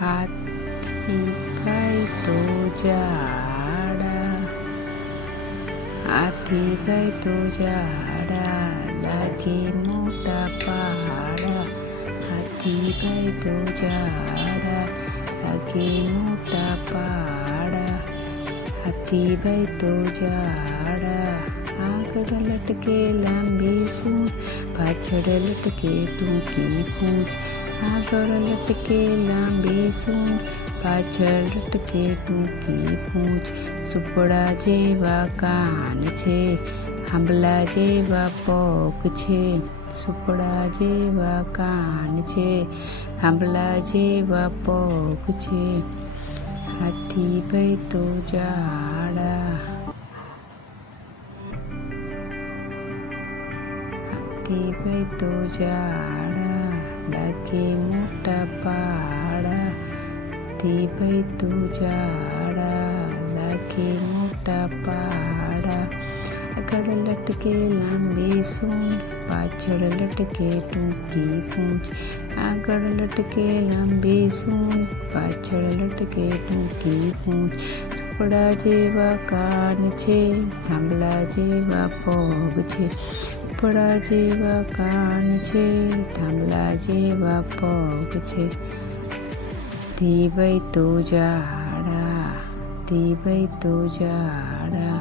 હાથીભાઈ તો જાડા, હાથીભાઈ તો જાડા, લાગે મોટા પાડા. હાથીભાઈ તો જાડા, લાગે મોટા પાડા. હાથીભાઈ તો જાડા, આગળ લટકે લાંબી સૂંઢ, પાછળ લટકે ટૂંકી પૂંછ. આગળ લટકે લાંબી સૂંઢ, પાછળ લટકે ટૂંકી પૂંછ. સુપડા જેવા કાન છે, આંબલા જેવા પગ છે. સુપડા જેવા કાન છે, આંબલા જેવા પગ છે. હાથીભાઈ તો જાડા, હાથીભાઈ તો જાડા, લાગે મોટા પાડા. હાથીભાઈ તો જાડા, લાગે મોટા પાડા. આગળ લટકે લાંબી સૂંઢ, પાછળ લટકે ટૂંકી પૂંછ. આગળ લટકે લાંબી સૂંઢ, પાછળ લટકે ટૂંકી પૂંછ. સુપડા જેવા કાન છે, થાંભલા જેવા પગ છે. સુપડા જેવા કાન છે, થાંભલા જેવા પગ છે. હાથીભાઈ તો જાડા, હાથીભાઈ તો જાડા,